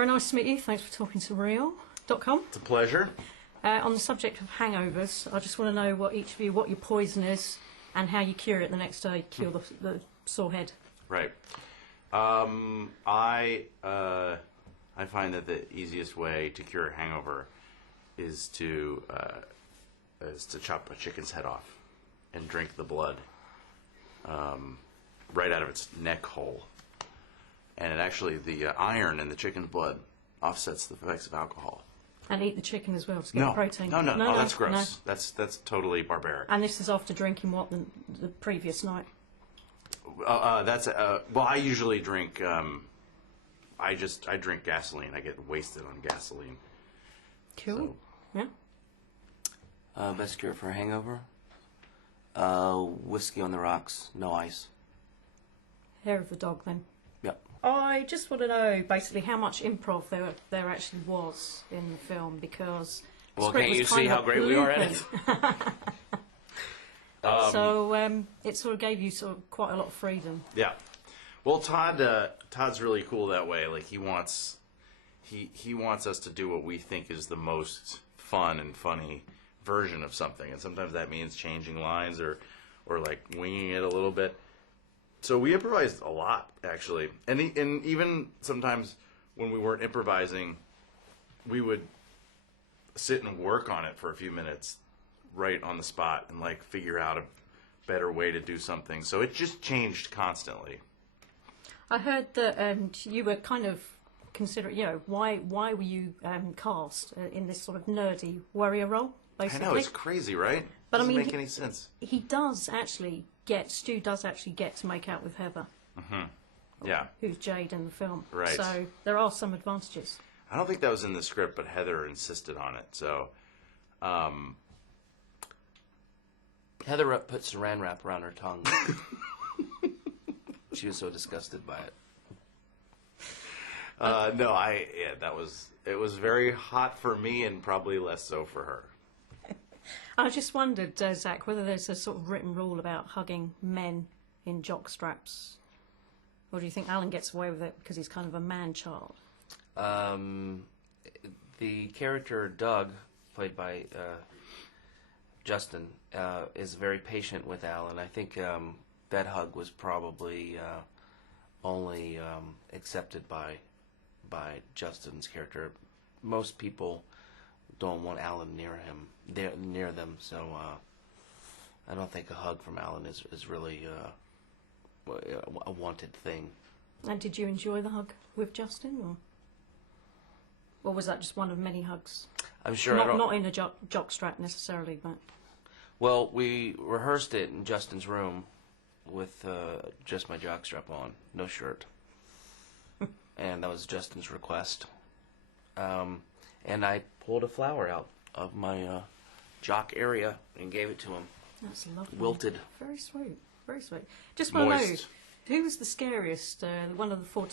Very nice to meet you. Thanks for talking to Real.com. It's a pleasure. On the subject of hangovers, I just want to know what your poison is and how you cure it the next day, cure the sore head. Right. I find that the easiest way to cure a hangover is to chop a chicken's head off and drink the blood right out of its neck hole. And it actually, the iron in the chicken's blood offsets the effects of alcohol. And eat the chicken as well to get protein. No, that's gross. No. That's totally barbaric. And this is after drinking what the previous night? Well, I usually drink. I drink gasoline. I get wasted on gasoline. Cool. So. Yeah. Best cure for a hangover? Whiskey on the rocks, no ice. Hair of the dog, then. Yep. I just want to know basically how much improv there actually was in the film, because well, can't you see how great we are at it? So it sort of gave you quite a lot of freedom. Yeah. Well, Todd's really cool that way. Like he wants us to do what we think is the most fun and funny version of something, and sometimes that means changing lines or like winging it a little bit. So we improvised a lot, actually, and even sometimes when we weren't improvising, we would sit and work on it for a few minutes, right on the spot, and like figure out a better way to do something. So it just changed constantly. I heard that you were kind of considering, why were you cast in this sort of nerdy warrior role? Basically. I know, it's crazy, right? But doesn't make any sense. Stu does actually get to make out with Heather. Mm-hmm. Yeah. Who's Jade in the film. Right. So there are some advantages. I don't think that was in the script, but Heather insisted on it. So, Heather put saran wrap around her tongue. She was so disgusted by it. It was very hot for me and probably less so for her. I just wondered, Zach, whether there's a sort of written rule about hugging men in jock straps, or do you think Alan gets away with it because he's kind of a man-child? The character Doug, played by Justin, is very patient with Alan. I think that hug was probably only accepted by Justin's character. Most people don't want Alan near them, so I don't think a hug from Alan is really a wanted thing. And did you enjoy the hug with Justin, or was that just one of many hugs? I'm sure not in a jock strap necessarily, but well, we rehearsed it in Justin's room with just my jockstrap on, no shirt, and that was Justin's request. And I pulled a flower out of my jock area and gave it to him. That's lovely. Wilted. Very sweet. Very sweet. Just want to know, who was the scariest? One of the four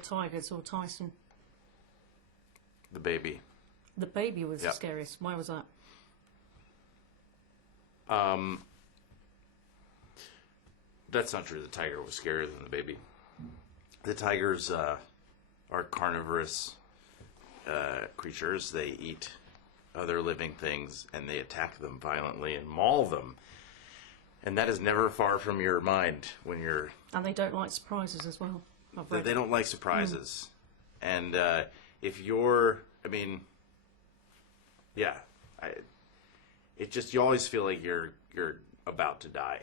tigers, or Tyson? The baby. The baby was the scariest. Why was that? That's not true. The tiger was scarier than the baby. The tigers are carnivorous creatures. They eat other living things and they attack them violently and maul them. And that is never far from your mind when you're... And they don't like surprises as well. They don't like surprises. And if you're... you always feel like you're about to die.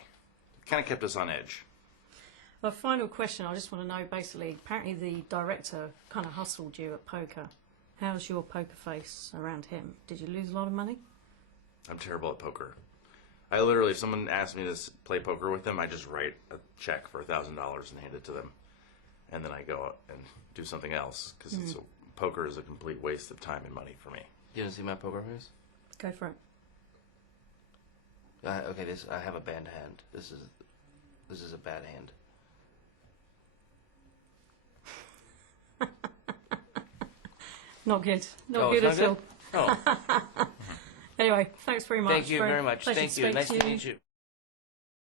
It kind of kept us on edge. Well, final question. I just want to know, basically, apparently the director kind of hustled you at poker. How's your poker face around him? Did you lose a lot of money? I'm terrible at poker. I literally, if someone asked me to play poker with them, I just write a check for $1,000 and hand it to them. And then I go out and do something else, because poker is a complete waste of time and money for me. You want to see my poker face? Go for it. Okay, I have a bad hand. This is a bad hand. Not good. Not good at all. Oh. Anyway, thanks very much. Thank you very much. Thank you. Nice to meet you.